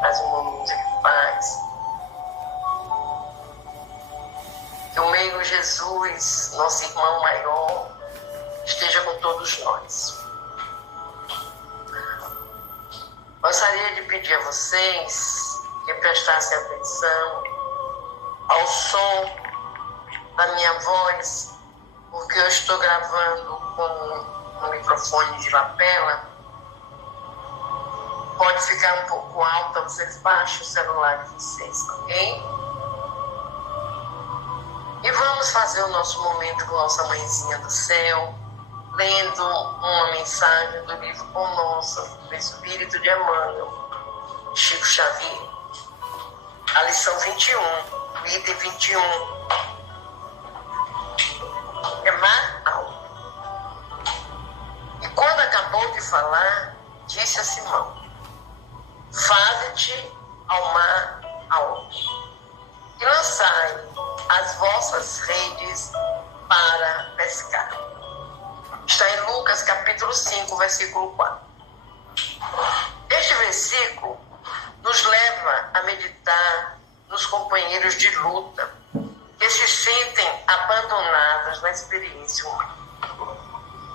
mais um momento de paz. Que o meio Jesus, nosso irmão maior, esteja com todos nós. Gostaria de pedir a vocês que prestassem atenção ao som da minha voz, porque eu estou gravando com um microfone de lapela. Pode ficar um pouco alta, vocês baixem o celular de vocês, ok? E vamos fazer o nosso momento com nossa Mãezinha do Céu, lendo uma mensagem do livro Pão Nosso, do Espírito de Emmanuel, Chico Xavier. A lição 21, o item 21. É mar alto. E quando acabou de falar, disse a Simão: faze-te ao mar alto e lançai as vossas redes para pescar. Está em Lucas capítulo 5, versículo 4. Este versículo nos leva a meditar nos companheiros de luta que se sentem abandonados na experiência humana.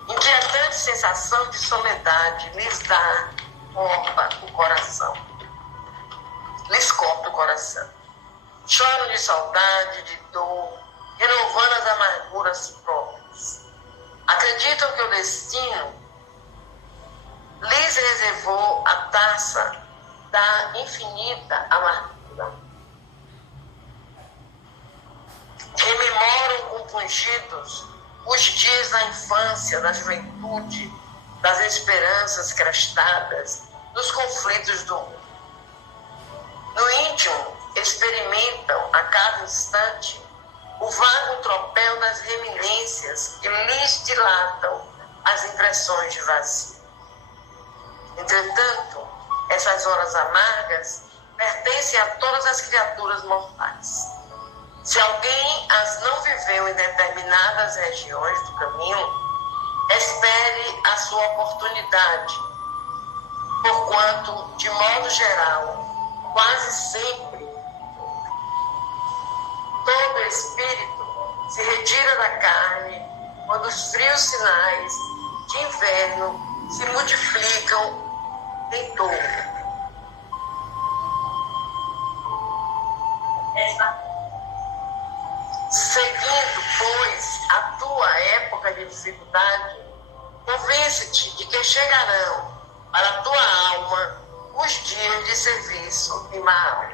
Inquietante sensação de soledade lhes dá corta o coração. Lhes corta o coração. Choram de saudade, de dor, renovando as amarguras próprias. Acreditam que o destino lhes reservou a taça da infinita amargura. Rememoram compungidos os dias da infância, da juventude, das esperanças crestadas, dos conflitos do mundo. No íntimo, experimentam a cada instante o vago tropel das reminiscências que lhes dilatam as impressões de vazio. Entretanto, essas horas amargas pertencem a todas as criaturas mortais. Se alguém as não viveu em determinadas regiões do caminho, espere a sua oportunidade, porquanto, de modo geral, quase sempre, todo espírito se retira da carne quando os frios sinais de inverno se multiplicam em torno. Seguindo, pois, a tua época de dificuldade, convence-te de que chegarão para a tua alma os dias de serviço e mal.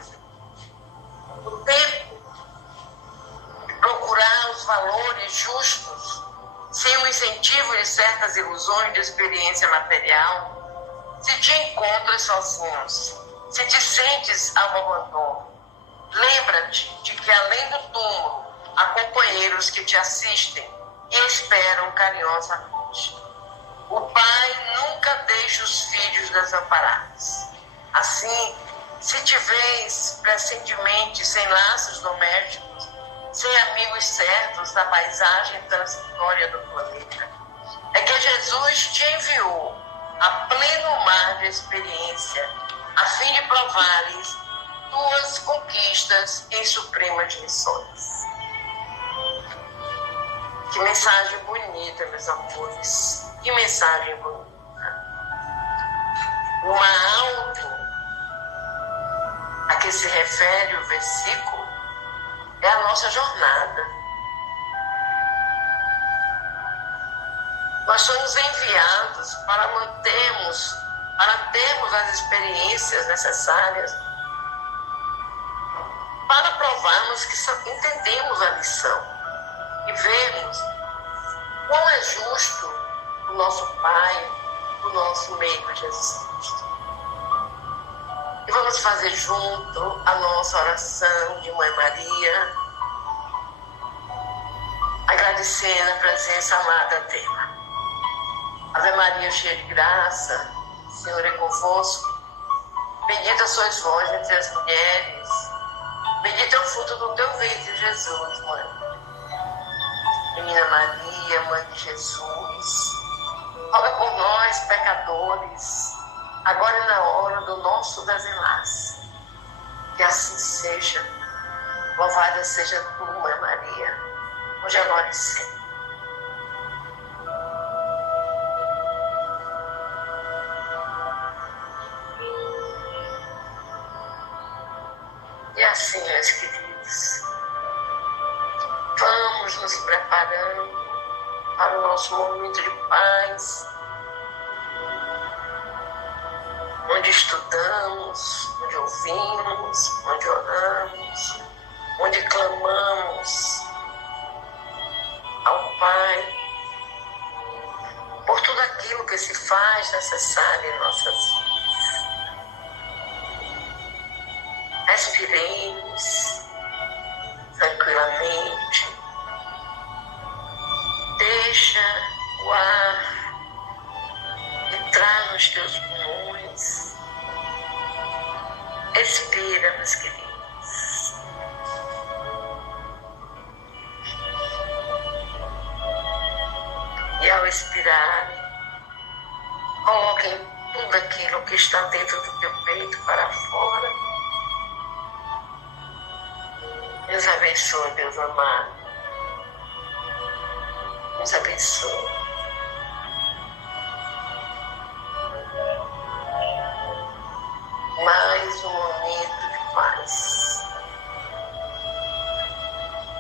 O tempo de procurar os valores justos, sem o incentivo de certas ilusões de experiência material, se te encontras sozinhos, se te sentes ao abandono, lembra-te de que além do túmulo, há companheiros que te assistem e esperam carinhosamente. O pai nunca deixa os filhos desamparados. Assim, se te vês pressentemente sem laços domésticos, sem amigos certos da paisagem transitória do planeta, é que Jesus te enviou a pleno mar de experiência, a fim de provares tuas conquistas em supremas missões. Que mensagem bonita, meus amores. Que mensagem bonita. O mar alto a que se refere o versículo é a nossa jornada. Nós somos enviados para termos as experiências necessárias para provarmos que entendemos a lição. E vermos quão é justo o nosso Pai, o nosso meio Jesus Cristo. E vamos fazer junto a nossa oração de Mãe Maria, agradecendo a presença amada dela. Ave Maria, cheia de graça, o Senhor é convosco. Bendita sois vós entre as mulheres, bendito é o fruto do teu ventre, Jesus, Mãe. Menina Maria, Mãe de Jesus, roga por nós, pecadores, agora e na hora do nosso desenlace. Que assim seja. Louvada seja tu, Mãe Maria, hoje, agora e sempre. E assim, meus queridos, vamos nos preparando para o nosso momento de paz, onde estudamos, onde ouvimos, onde oramos, onde clamamos ao Pai por tudo aquilo que se faz necessário em nossas vidas. Respiremos tranquilamente. Deixa o ar entrar nos teus pulmões. Expira, meus queridos. E ao expirar, coloquem tudo aquilo que está dentro do teu peito para fora. Deus abençoe, Deus amado. Deus abençoe. Mais um momento de paz.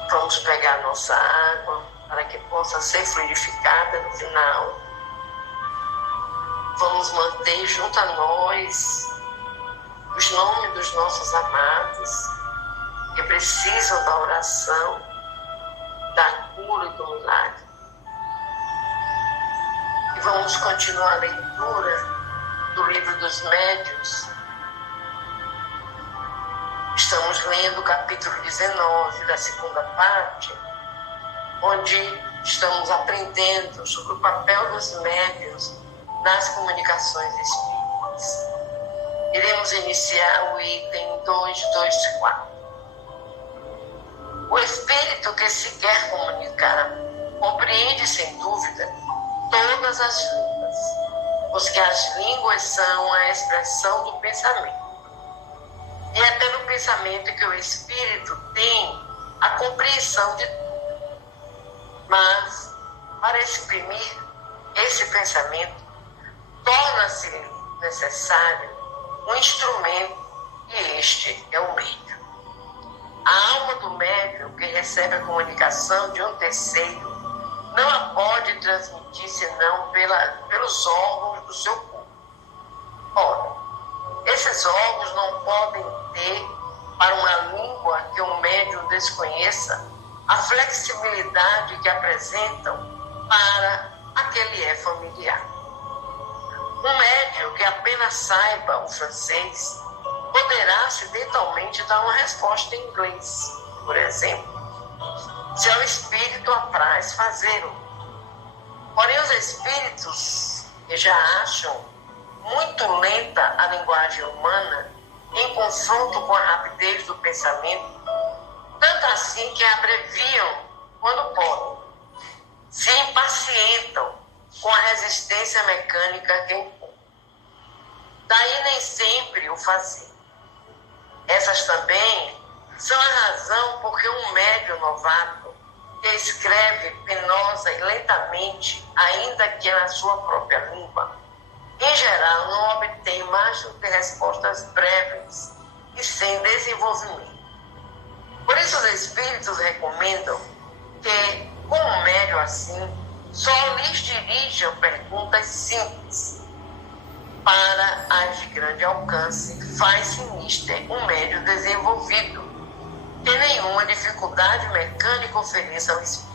Vamos pegar nossa água para que possa ser fluidificada no final. Vamos manter junto a nós os nomes dos nossos amados que precisam da oração, da cura e do milagre. E vamos continuar a leitura do livro dos Médiuns. Estamos lendo o capítulo 19 da segunda parte, onde estamos aprendendo sobre o papel dos médiuns nas comunicações espíritas. Iremos iniciar o item 224. O espírito que se quer comunicar compreende, sem dúvida, todas as línguas, pois que as línguas são a expressão do pensamento. E é pelo pensamento que o espírito tem a compreensão de tudo. Mas, para exprimir esse pensamento, torna-se necessário um instrumento, e este é o médium. A alma do médium, que recebe a comunicação de um terceiro, não a pode transmitir senão pelos órgãos do seu corpo. Ora, esses órgãos não podem ter, para uma língua que o médium desconheça, a flexibilidade que apresentam para a que lhe é familiar. Um médium que apenas saiba o francês poderá acidentalmente dar uma resposta em inglês, por exemplo, se ao espírito apraz fazê-lo. Porém, os espíritos que já acham muito lenta a linguagem humana em confronto com a rapidez do pensamento, tanto assim que abreviam quando podem, se impacientam com a resistência mecânica que impõe. Daí nem sempre o fazer. Essas também são a razão por que um médium novato que escreve penosa e lentamente, ainda que na sua própria língua, em geral não obtém mais do que respostas breves e sem desenvolvimento. Por isso os espíritos recomendam que, com um médium assim, só lhes dirijam perguntas simples. Para as de grande alcance, faz-se nisto um médium desenvolvido, que nenhuma dificuldade mecânica ofereça ao espírito.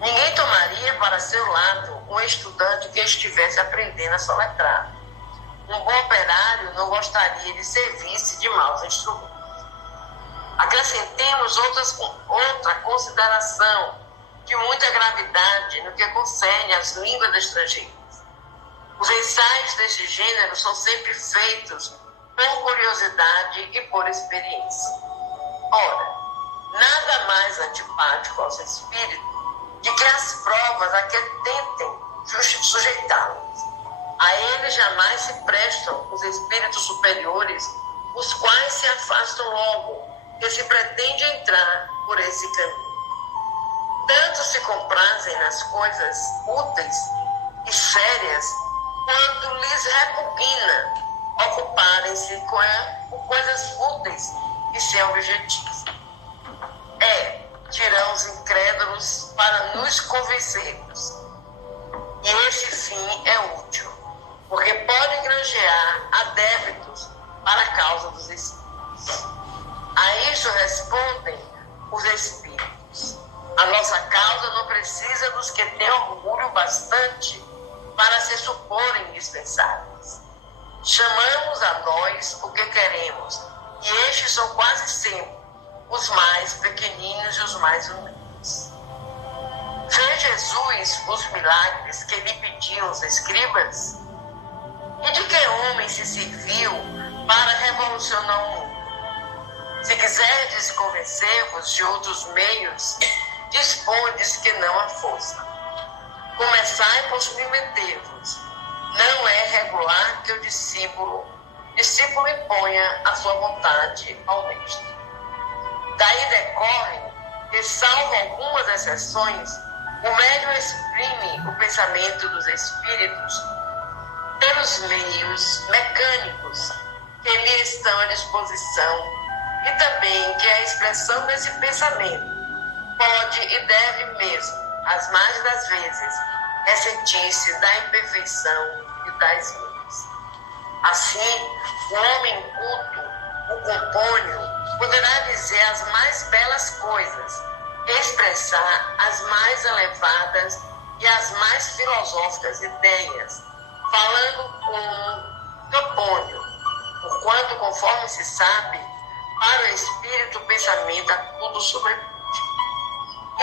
Ninguém tomaria para seu lado um estudante que estivesse aprendendo a soletrar. Um bom operário não gostaria de servir-se de maus instrumentos. Acrescentemos outra consideração de muita gravidade no que concerne às línguas estrangeiras. Os ensaios deste gênero são sempre feitos por curiosidade e por experiência. Ora, nada mais antipático aos espíritos de que as provas a que tentem sujeitá-los. A eles jamais se prestam os espíritos superiores os quais se afastam logo, que se pretende entrar por esse caminho. Tanto se comprazem nas coisas úteis e sérias, quanto lhes repugna ocuparem-se com coisas fúteis e sem objetivo. Dirão os incrédulos para nos convencermos. E esse fim é útil, porque pode granjear adébitos para a causa dos espíritos. A isso respondem os espíritos. A nossa causa não precisa dos que têm orgulho bastante para se suporem indispensáveis. Chamamos a nós o que queremos, e estes são quase sempre os mais pequeninos e os mais humildes. Fez Jesus os milagres que lhe pediam os escribas? E de que homem se serviu para revolucionar o mundo? Se quiserdes convencer-vos de outros meios, dispondes que não há força. Começai por submeter-vos. Não é regular que o discípulo imponha a sua vontade ao mestre. Daí decorre que, salvo algumas exceções, o médium exprime o pensamento dos espíritos pelos meios mecânicos que lhe estão à disposição, e também que a expressão desse pensamento pode e deve mesmo, as mais das vezes, ressentir-se da imperfeição e das vidas. Assim, o homem culto, o compônio, poderá dizer as mais belas coisas, expressar as mais elevadas e as mais filosóficas ideias, falando com campônio, porquanto, conforme se sabe, para o espírito o pensamento a tudo sobrepuja.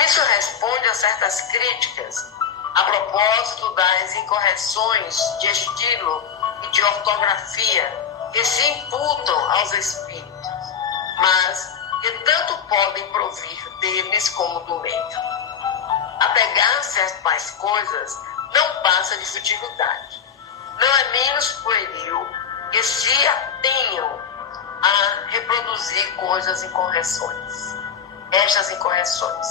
Isso responde a certas críticas a propósito das incorreções de estilo e de ortografia que se imputam aos espíritos, mas que tanto podem provir deles como do médium. Apegar-se a tais coisas não passa de futilidade. Não é menos pueril que se atenham a reproduzir coisas incorreções. Estas incorreções,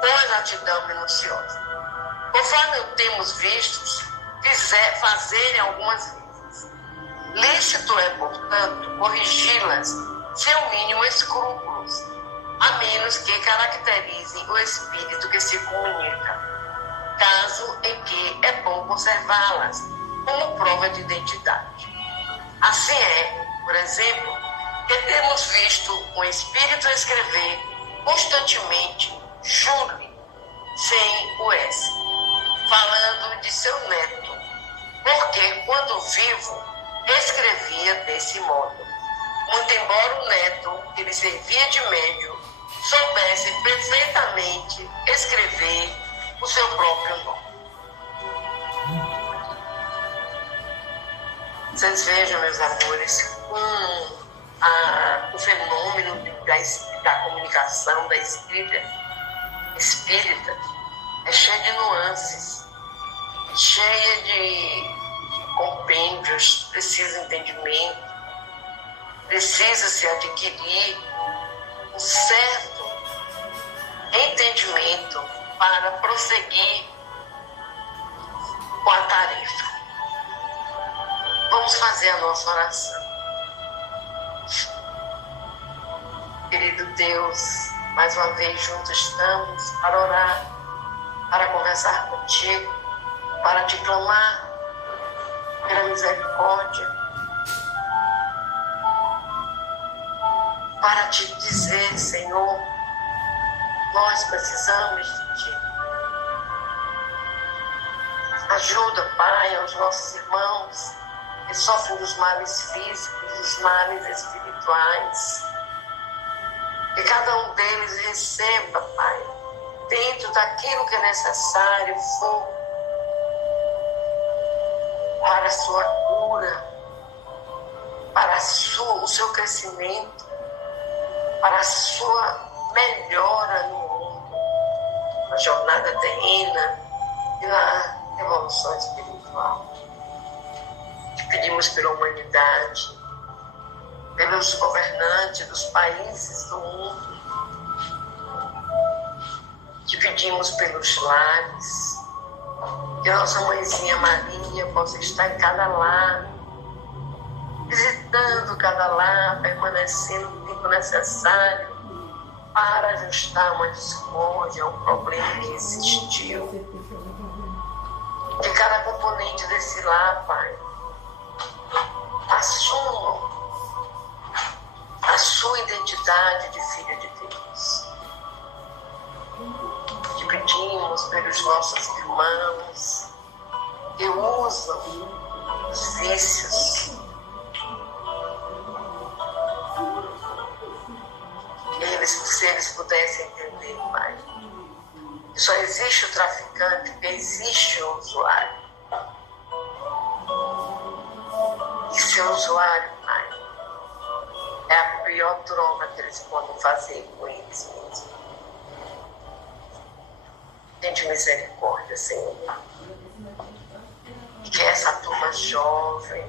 com exatidão minuciosa. Conforme o temos vistos, fazerem algumas vezes. Lícito é, portanto, corrigi-las sem o mínimo escrúpulos, a menos que caracterizem o espírito que se comunica, caso em que é bom conservá-las como prova de identidade. Assim é, por exemplo, que temos visto um espírito escrever constantemente Júlio, sem o S, falando de seu neto, porque, quando vivo, escrevia desse modo, muito embora o neto, que lhe servia de médium, soubesse perfeitamente escrever o seu próprio nome. Vocês vejam, meus amores, o fenômeno da comunicação, da escrita espírita, é cheia de nuances, cheia de compêndios, precisa entendimento, precisa se adquirir um certo entendimento para prosseguir com a tarefa. Vamos fazer a nossa oração. Querido Deus, mais uma vez juntos estamos para orar, para conversar contigo, para te clamar pela misericórdia, para te dizer, Senhor, nós precisamos de ti. Ajuda, Pai, aos nossos irmãos que sofrem dos males físicos, dos males espirituais. Que cada um deles receba, Pai, dentro daquilo que é necessário, for para a sua cura, para o seu crescimento, para a sua melhora no mundo, na jornada terrena e na evolução espiritual. Te pedimos pela humanidade, pelos governantes dos países do mundo, te pedimos pelos lares, que nossa Mãezinha Maria possa estar em cada lar, visitando cada lar, permanecendo o tempo necessário para ajustar uma discórdia, um problema que existiu. Que cada componente desse lar, Pai, assuma a sua identidade de filha de Deus. Te pedimos pelos nossos irmãos que usam os vícios, se eles pudessem entender, Pai, que só existe o traficante, que existe o usuário. E seu usuário, Pai, é a pior droga que eles podem fazer com eles mesmos. Tente misericórdia, Senhor. Que essa turma jovem,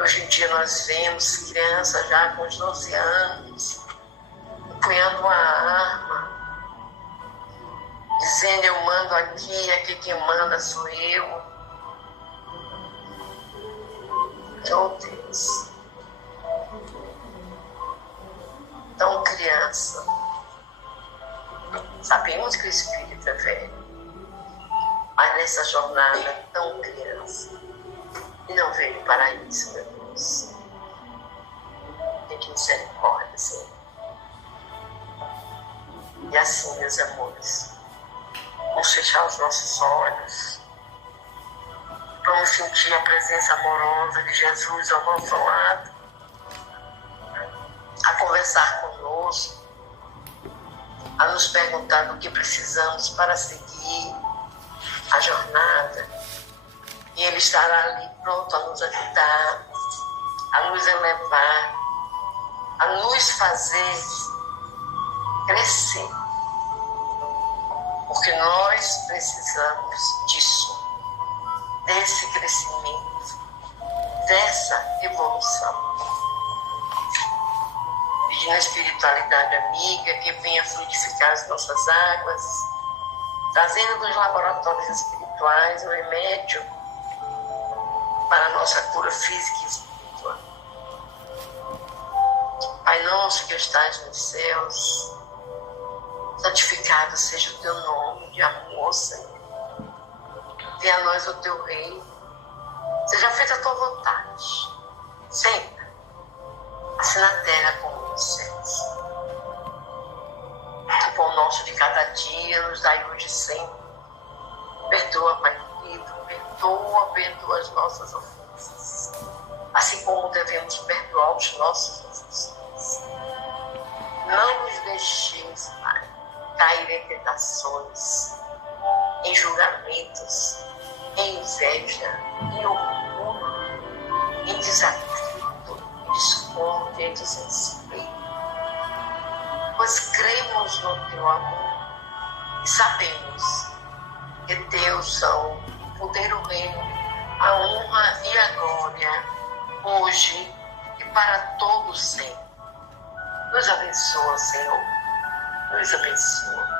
hoje em dia nós vemos crianças já com os 12 anos, empunhando uma arma, dizendo eu mando aqui quem manda sou eu. Oh Deus. Tão criança. Sabemos que o Espírito é velho, mas nessa jornada tão criança. E não veio para isso, meu Deus. Tem que misericórdia, Senhor. E assim, meus amores, vamos fechar os nossos olhos. Vamos sentir a presença amorosa de Jesus ao nosso lado, a conversar conosco, a nos perguntar do que precisamos para seguir a jornada. E Ele estará ali pronto a nos ajudar, a nos elevar, a nos fazer crescer. Porque nós precisamos disso, desse crescimento, dessa evolução. Pedindo a espiritualidade amiga que venha fluidificar as nossas águas, trazendo dos laboratórios espirituais o remédio para a nossa cura física e espiritual. Pai nosso que estás nos céus, santificado seja o teu nome de amor, Senhor. Venha a nós o teu reino. Seja feita a tua vontade, sempre, assim na terra como nos céus. O pão nosso de cada dia nos dai hoje sempre. Perdoa, Pai querido, perdoa as nossas ofensas, assim como devemos perdoar os nossos ofensores. Não nos deixeis, Pai, cair em tentações, em julgamentos, em inveja, em orgulho, em desagrado, em discórdia, em desrespeito. Pois cremos no teu amor e sabemos que teus são o poder, o reino, a honra e a glória, hoje e para todos sempre. Nos abençoa, Senhor. Nos abençoa.